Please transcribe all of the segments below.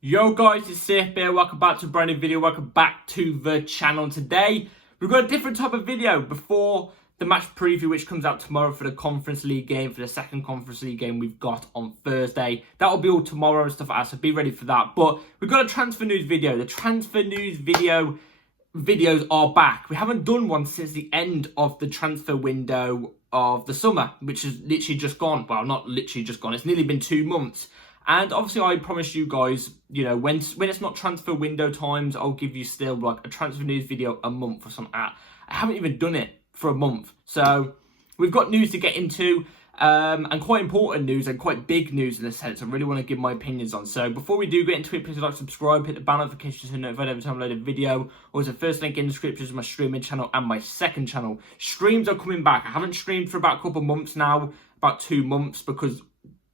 Yo guys, it's Sif here. Welcome back to a brand new video. Welcome back to the channel. Today, we've got a different type of video before the match preview, which comes out tomorrow for the Conference League game, for the second Conference League game we've got on Thursday. That'll be all tomorrow and stuff like that, so be ready for that. But we've got a transfer news video. The transfer news videos are back. We haven't done one since the end of the transfer window of the summer, which is literally just gone. Well, not literally just gone. It's nearly been 2 months. And obviously, I promise you guys, you know, when it's not transfer window times, I'll give you still like a transfer news video a month or something. I haven't even done it for a month. So we've got news to get into, and quite important news and quite big news in a sense. I really want to give my opinions on. So before we do get into it, please like, subscribe, hit the bell notification to notify every time I load a video. Also, first link in the description is my streaming channel and my second channel. Streams are coming back. I haven't streamed for about a couple of months now, about 2 months, because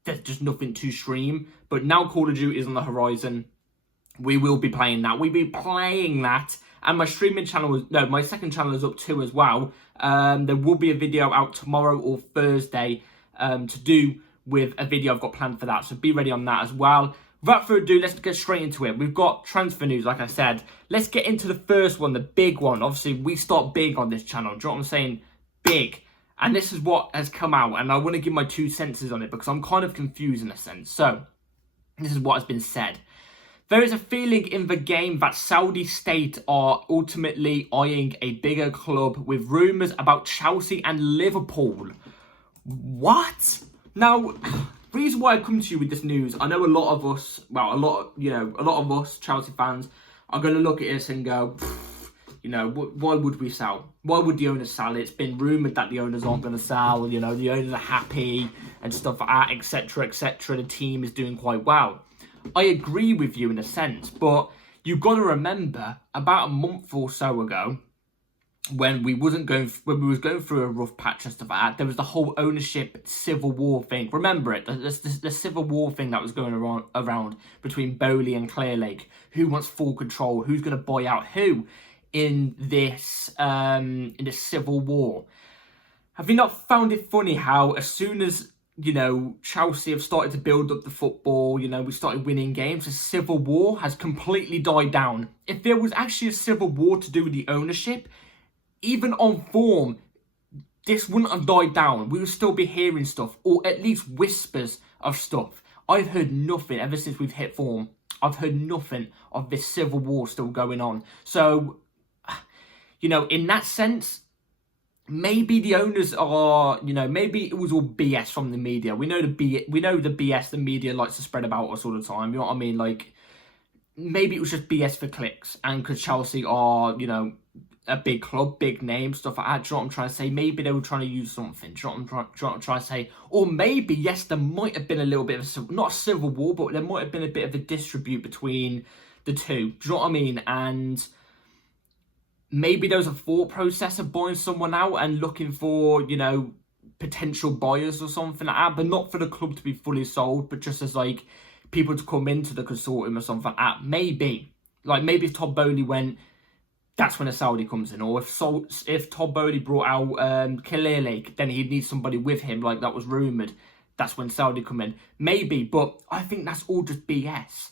there's just nothing to stream. But now Call of Duty is on the horizon. We will be playing that. We'll be playing that. And my streaming channel my second channel is up too as well. There will be a video out tomorrow or Thursday to do with a video I've got planned for that. So be ready on that as well. Without further ado, let's get straight into it. We've got transfer news, like I said. Let's get into the first one, the big one. Obviously, we start big on this channel. Do you know what I'm saying? Big. And this is what has come out, and I want to give my 2 cents on it because I'm kind of confused in a sense. So, this is what has been said. There is a feeling in the game that Saudi State are ultimately eyeing a bigger club, with rumours about Chelsea and Liverpool. What? Now, the reason why I come to you with this news, I know a lot of us, well, a lot of us Chelsea fans are going to look at this and go, you know, why would we sell? Why would the owners sell? It's been rumoured that the owners aren't going to sell. You know, the owners are happy and stuff like that, etc., etc. The team is doing quite well. I agree with you in a sense, but you've got to remember, about a month or so ago, when we was going through a rough patch and stuff like that, there was the whole ownership civil war thing. Remember it? The civil war thing that was going around between Bowley and Clearlake. Who wants full control? Who's going to buy out who in this civil war? Have you not found it funny how as soon as, you know, Chelsea have started to build up the football, you know, we started winning games, the civil war has completely died down? If there was actually a civil war to do with the ownership, even on form, this wouldn't have died down. We would still be hearing stuff, or at least whispers of stuff. I've heard nothing ever since we've hit form. I've heard nothing of this civil war still going on. So, you know, in that sense, maybe the owners are, you know, maybe it was all BS from the media. We know the BS the media likes to spread about us all the time. You know what I mean? Like, maybe it was just BS for clicks, and because Chelsea are, you know, a big club, big name, stuff like that. Do you know what I'm trying to say? Maybe they were trying to use something. Do you know what I'm trying to say? Or maybe, yes, there might have been a little bit of not a civil war, but there might have been a bit of a dispute between the two. Do you know what I mean? And maybe there was a thought process of buying someone out and looking for, you know, potential buyers or something like that, but not for the club to be fully sold, but just as like people to come into the consortium or something like that. Maybe. Like maybe if Todd Bowley went, that's when a Saudi comes in. Or if Todd Bowley brought out Clearlake, then he'd need somebody with him, like that was rumoured. That's when Saudi come in. Maybe, but I think that's all just BS.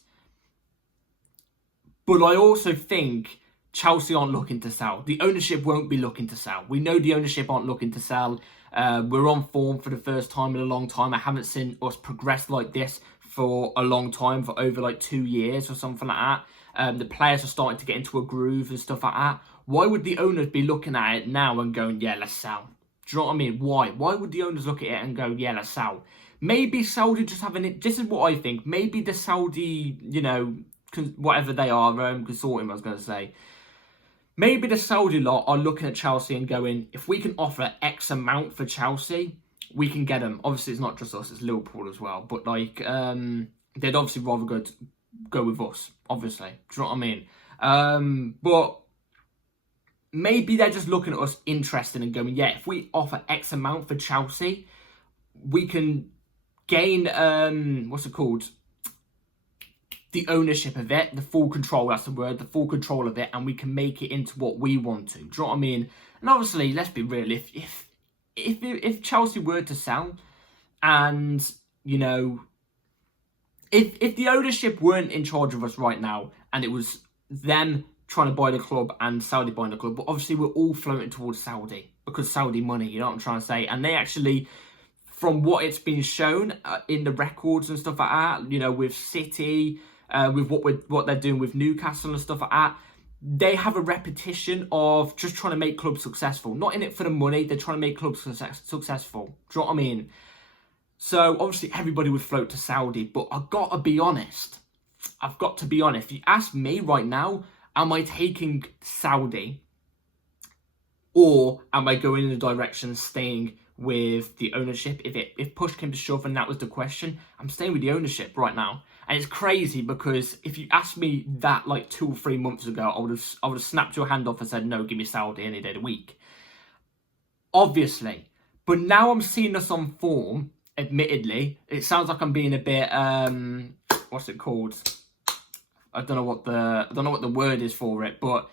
But I also think Chelsea aren't looking to sell. The ownership won't be looking to sell. We know the ownership aren't looking to sell. We're on form for the first time in a long time. I haven't seen us progress like this for a long time, for over like 2 years or something like that. The players are starting to get into a groove and stuff like that. Why would the owners be looking at it now and going, yeah, let's sell? Do you know what I mean? Why? Why would the owners look at it and go, yeah, let's sell? Maybe Saudi just having it. This is what I think. Maybe the Saudi, you know, whatever they are, consortium, I was going to say. Maybe the Saudi lot are looking at Chelsea and going, if we can offer X amount for Chelsea, we can get them. Obviously, it's not just us, it's Liverpool as well. But, like, they'd obviously rather go with us, obviously. Do you know what I mean? But maybe they're just looking at us interested and going, yeah, if we offer X amount for Chelsea, we can gain, what's it called? The ownership of it, the full control, that's the word, the full control of it, and we can make it into what we want to. Do you know what I mean? And obviously, let's be real, if Chelsea were to sell and, you know, if the ownership weren't in charge of us right now, and it was them trying to buy the club and Saudi buying the club, but obviously we're all floating towards Saudi because Saudi money, you know what I'm trying to say? And they actually, from what it's been shown in the records and stuff like that, you know, with City, with what they're doing with Newcastle and stuff like that, they have a repetition of just trying to make clubs successful. Not in it for the money, they're trying to make clubs successful. Do you know what I mean? So obviously everybody would float to Saudi, but I've got to be honest. If you ask me right now, am I taking Saudi, or am I going in the direction staying with the ownership? If push came to shove and that was the question, I'm staying with the ownership right now. And it's crazy because if you asked me that like 2 or 3 months ago, I would have snapped your hand off and said, no, give me Saudi any day of the week. Obviously. But now I'm seeing us on form, admittedly. It sounds like I'm being a bit what's it called? I don't know what the word is for it, but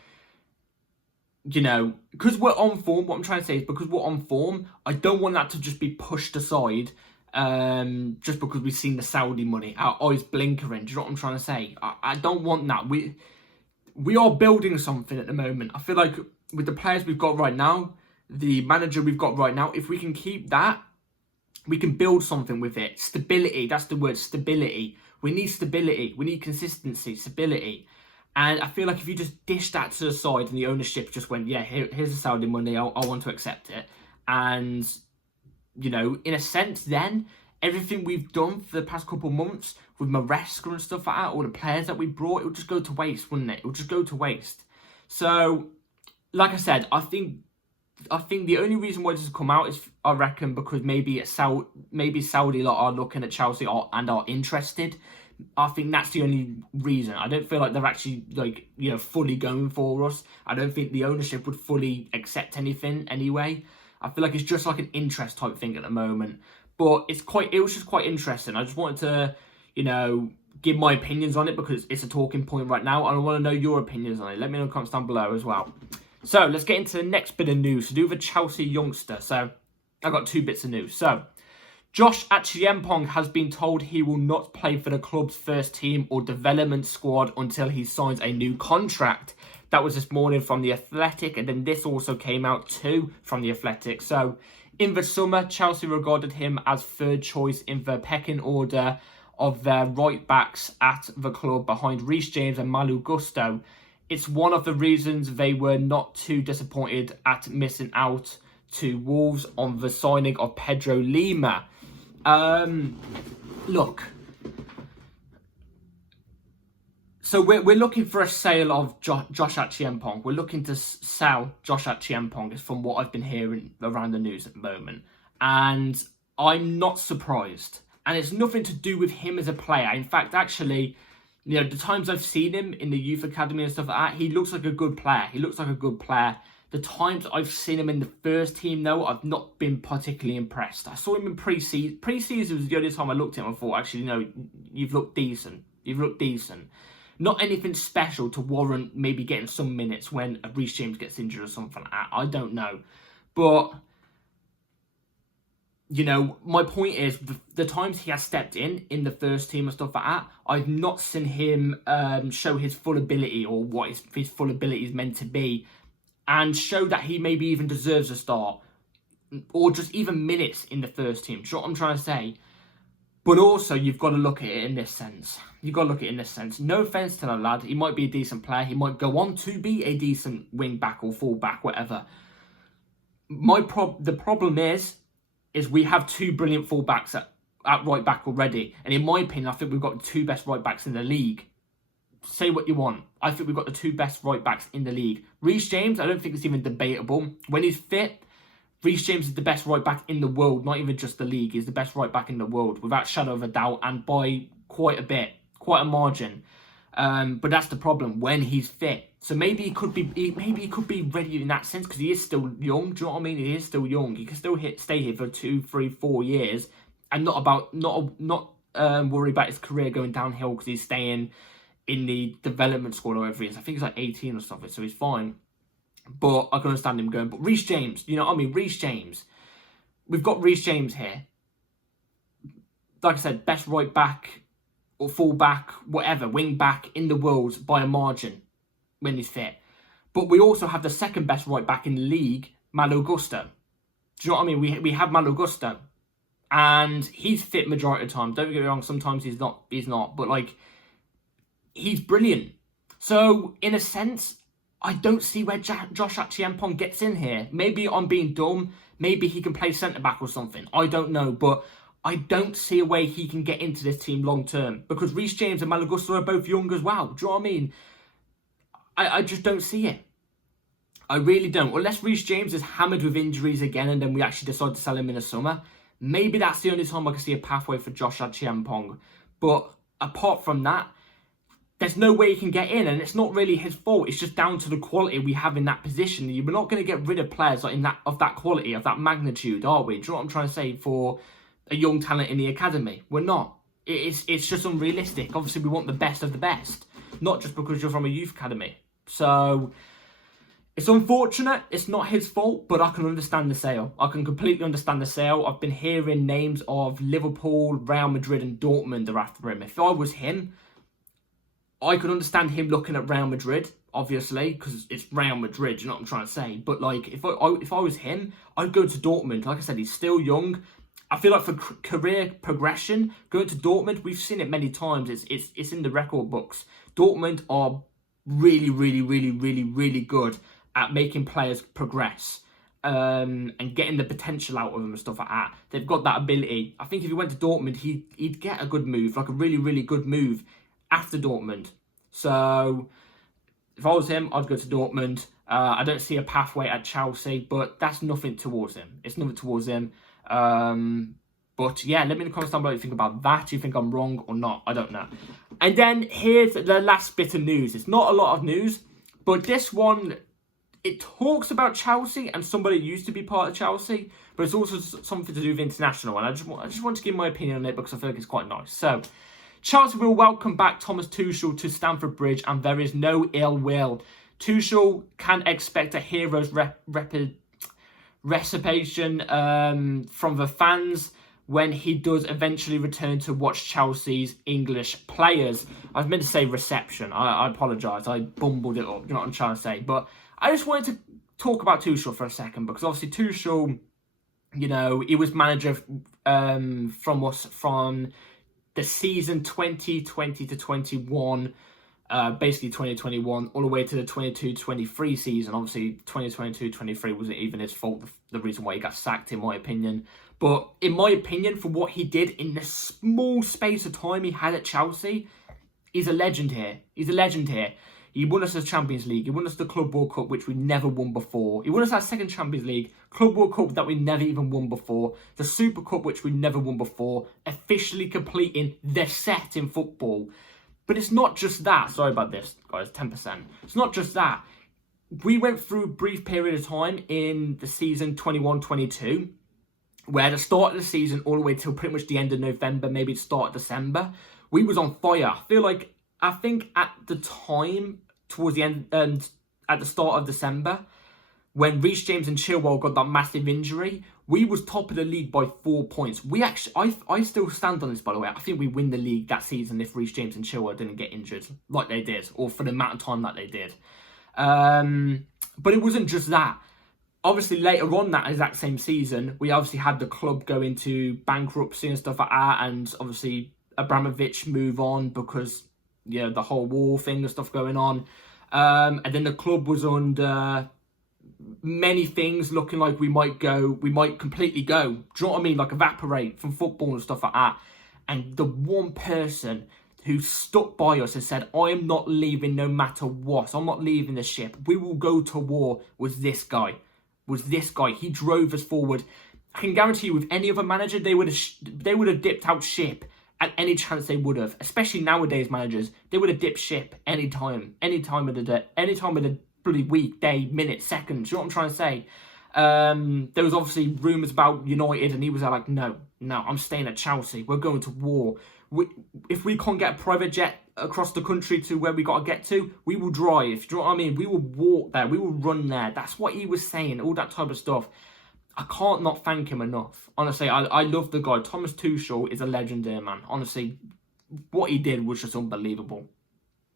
you know, because we're on form, what I'm trying to say is because we're on form, I don't want that to just be pushed aside just because we've seen the Saudi money, our eyes blinkering. Do you know what I'm trying to say? I don't want that. We are building something at the moment. I feel like with the players we've got right now, the manager we've got right now, if we can keep that, we can build something with it. Stability, that's the word, stability. We need stability. We need consistency, stability. And I feel like if you just dish that to the side and the ownership just went, yeah, here's the Saudi money, I want to accept it. And, you know, in a sense then, everything we've done for the past couple of months with Maresca and stuff like that, all the players that we brought, it would just go to waste, wouldn't it? It would just go to waste. So, like I said, I think the only reason why this has come out is, I reckon, because maybe Saudi lot are looking at Chelsea and are interested. I think that's the only reason. I don't feel like they're actually, like, you know, fully going for us. I don't think the ownership would fully accept anything anyway. I feel like it's just like an interest type thing at the moment. But it was just quite interesting. I just wanted to, you know, give my opinions on it because it's a talking point right now. And I want to know your opinions on it. Let me know in the comments down below as well. So, let's get into the next bit of news to do with a Chelsea youngster. So, I've got 2 bits of news. So, Josh Acheampong has been told he will not play for the club's first team or development squad until he signs a new contract. That was this morning from The Athletic, and then this also came out too from The Athletic. So, in the summer, Chelsea regarded him as 3rd choice in the pecking order of their right-backs at the club behind Reece James and Malo Gusto. It's one of the reasons they were not too disappointed at missing out to Wolves on the signing of Pedro Lima. Look. So we're looking for a sale of Josh Acheampong. We're looking to sell Josh Acheampong, is from what I've been hearing around the news at the moment. And I'm not surprised. And it's nothing to do with him as a player. In fact, actually, you know, the times I've seen him in the youth academy and stuff like that, he looks like a good player. The times I've seen him in the first team, though, I've not been particularly impressed. I saw him in pre-season. Pre-season was the only time I looked at him and thought, actually, no, you've looked decent. Not anything special to warrant maybe getting some minutes when Reece James gets injured or something like that. I don't know. But, you know, my point is, the times he has stepped in the first team and stuff like that, I've not seen him show his full ability or what his full ability is meant to be, and show that he maybe even deserves a start, or just even minutes in the first team. Do you know what I'm trying to say? But also, you've got to look at it in this sense. No offence to the lad. He might be a decent player. He might go on to be a decent wing-back or full-back, whatever. The problem is we have 2 brilliant full-backs at right-back already. And in my opinion, I think we've got the 2 best right-backs in the league. Say what you want. I think we've got the 2 best right-backs in the league. Reece James, I don't think it's even debatable. When he's fit, Reece James is the best right-back in the world, not even just the league. He's the best right-back in the world, without shadow of a doubt, and by quite a bit, quite a margin. But that's the problem, when he's fit. So maybe he could be ready in that sense, because he is still young. Do you know what I mean? He is still young. He can still stay here for 2, 3, 4 years, and not worry about his career going downhill because he's staying in the development squad or whatever he is. I think he's like 18 or something, so he's fine. But I can understand him going. But Reece James, you know what I mean? Reece James. We've got Reece James here. Like I said, best right back or full back, whatever, wing back in the world by a margin when he's fit. But we also have the second best right back in the league, Malo Gusto. Do you know what I mean? We have Malo Gusto, and he's fit majority of the time. Don't get me wrong, sometimes he's not, but like, he's brilliant. So in a sense, I don't see where Josh Acheampong gets in here. Maybe I'm being dumb. Maybe he can play centre back or something. I don't know, but I don't see a way he can get into this team long term, because Reece James and Malo Gusto are both young as well. Do you know what I mean? I just don't see it. I really don't. Unless Reece James is hammered with injuries again and then we actually decide to sell him in the summer. Maybe that's the only time I can see a pathway for Josh Acheampong. But apart from that, there's no way he can get in, and it's not really his fault. It's just down to the quality we have in that position. We're not going to get rid of players like of that quality, of that magnitude, are we? Do you know what I'm trying to say, for a young talent in the academy? We're not. It's just unrealistic. Obviously, we want the best of the best, not just because you're from a youth academy. So it's unfortunate. It's not his fault, but I can understand the sale. I can completely understand the sale. I've been hearing names of Liverpool, Real Madrid and Dortmund are after him. If I was him, I could understand him looking at Real Madrid, obviously, because it's Real Madrid, you know what I'm trying to say. But like, if I was him, I'd go to Dortmund. Like I said, he's still young. I feel like for career progression, going to Dortmund, we've seen it many times. It's in the record books. Dortmund are really, really, really, really, really good at making players progress, and getting the potential out of them and stuff like that. They've got that ability. I think if he went to Dortmund, he'd get a good move, like a really, really good move after Dortmund. So if I was him, I'd go to Dortmund. I don't see a pathway at Chelsea, but that's nothing towards him. It's nothing towards him. But yeah, let me in the comments down below what you think about that. Do you think I'm wrong or not? I don't know. And then here's the last bit of news. It's not a lot of news, but this one, it talks about Chelsea and somebody who used to be part of Chelsea, but it's also something to do with international. And I just want to give my opinion on it because I feel like it's quite nice. So, Chelsea will welcome back Thomas Tuchel to Stamford Bridge, and there is no ill will. Tuchel can expect a hero's reception from the fans when he does eventually return to watch Chelsea's English players. I was meant to say reception. I apologise. I bumbled it up. You know what I'm trying to say. But I just wanted to talk about Tuchel for a second, because obviously Tuchel, you know, he was manager from the season 2020 to 21, basically 2021, all the way to the 22-23 season. Obviously, 2022-23 wasn't even his fault, the reason why he got sacked, in my opinion. But in my opinion, for what he did in the small space of time he had at Chelsea, he's a legend here. He's a legend here. He won us the Champions League. He won us the Club World Cup, which we never won before. He won us our second Champions League, Club World Cup that we never even won before, the Super Cup, which we never won before, officially completing the set in football. But it's not just that. Sorry about this, guys, 10%. It's not just that. We went through a brief period of time in the season 21-22, where at the start of the season, all the way till pretty much the end of November, maybe the start of December, we was on fire. I think at the time, towards the end, at the start of December, when Reece James and Chilwell got that massive injury, we was top of the league by 4 points. We actually, I still stand on this, by the way. I think we win the league that season if Reece James and Chilwell didn't get injured like they did, or for the amount of time that they did. But it wasn't just that. Obviously, later on that exact same season, we obviously had the club go into bankruptcy and stuff like that, and obviously Abramovich move on because, you know, the whole war thing and stuff going on. And then the club was under many things looking like we might completely go. Do you know what I mean? Like evaporate from football and stuff like that. And the one person who stuck by us and said, I am not leaving no matter what. I'm not leaving the ship. We will go to war, was this guy. He drove us forward. I can guarantee you with any other manager, they would have dipped out ship at any chance they would have. Especially nowadays managers, they would have dipped ship any time of the day, any time of the bloody week, day, minute, seconds. You know what I'm trying to say? There was obviously rumours about United, and he was like, no, I'm staying at Chelsea. We're going to war. If we can't get a private jet across the country to where we got to get to, we will drive. Do you know what I mean? We will walk there. We will run there. That's what he was saying, all that type of stuff. I can't not thank him enough. Honestly, I love the guy. Thomas Tuchel is a legend there, man. Honestly, what he did was just unbelievable.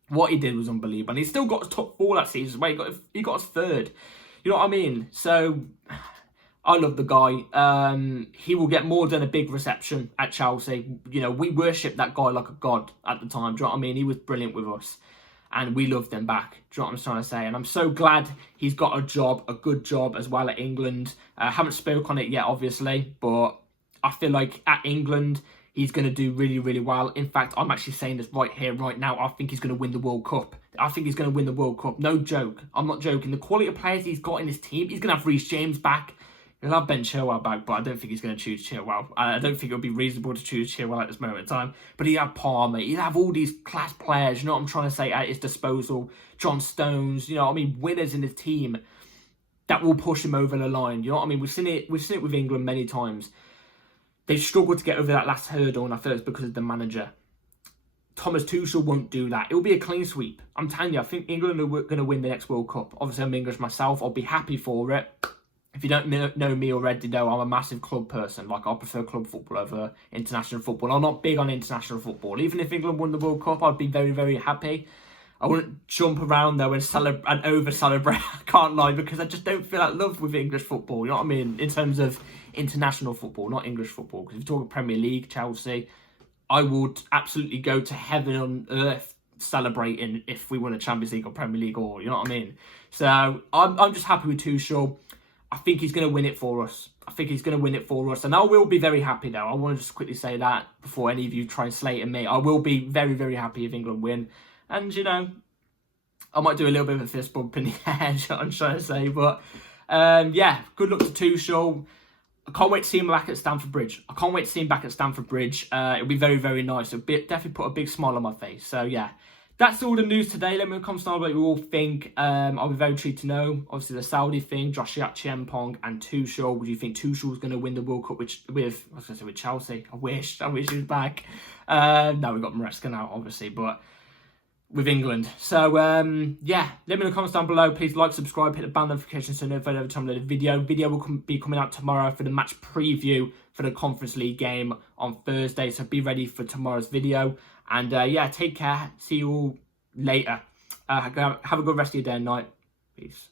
What he did was unbelievable. And he still got his top 4 that season. Wait, he got his 3rd. You know what I mean? So, I love the guy. He will get more than a big reception at Chelsea. You know, we worshipped that guy like a god at the time. Do you know what I mean? He was brilliant with us. And we loved him back. Do you know what I'm trying to say? And I'm so glad he's got a job, a good job as well at England. I haven't spoke on it yet, obviously. But I feel like at England, he's going to do really, really well. In fact, I'm actually saying this right here, right now. I think he's going to win the World Cup. I think he's going to win the World Cup. No joke. I'm not joking. The quality of players he's got in his team, he's going to have Reece James back. He'll have Ben Chilwell back, but I don't think he's going to choose Chilwell. I don't think it would be reasonable to choose Chilwell at this moment in time. But he'll have Palmer. He'll have all these class players, you know what I'm trying to say, at his disposal. John Stones, you know what I mean, winners in his team that will push him over the line. You know what I mean? We've seen it with England many times. They struggled to get over that last hurdle, and I feel it's because of the manager. Thomas Tuchel won't do that. It'll be a clean sweep. I'm telling you, I think England are going to win the next World Cup. Obviously, I'm English myself. I'll be happy for it. If you don't know me already, know I'm a massive club person. Like, I prefer club football over international football. I'm not big on international football. Even if England won the World Cup, I'd be very, very happy. I wouldn't jump around though and over-celebrate. I can't lie, because I just don't feel that love with English football. You know what I mean? In terms of international football, not English football. Because if you talk Premier League, Chelsea, I would absolutely go to heaven on earth celebrating if we won a Champions League or Premier League, or you know what I mean? So I'm just happy with Tuchel. I think he's going to win it for us. And I will be very happy though. I want to just quickly say that before any of you try and slate at me. I will be very, very happy if England win. And, you know, I might do a little bit of a fist bump in the air, I'm trying to say. But, yeah, good luck to Tuchel. I can't wait to see him back at Stamford Bridge. It'll be very, very nice. It'll definitely put a big smile on my face. So, yeah. That's all the news today. Let me know in the comments down what you all think. I'll be very intrigued to know. Obviously, the Saudi thing, Joshua Acheampong and Tuchel. Would you think Tuchel's going to win the World Cup with Chelsea? I wish he was back. No, we've got Maresca now, obviously, but with England. So, yeah, let me know in the comments down below. Please like, subscribe, hit the bell notification so you know every time I load a video. Video will be coming out tomorrow for the match preview for the Conference League game on Thursday. So be ready for tomorrow's video. And, yeah, take care. See you all later. Have a good rest of your day and night. Peace.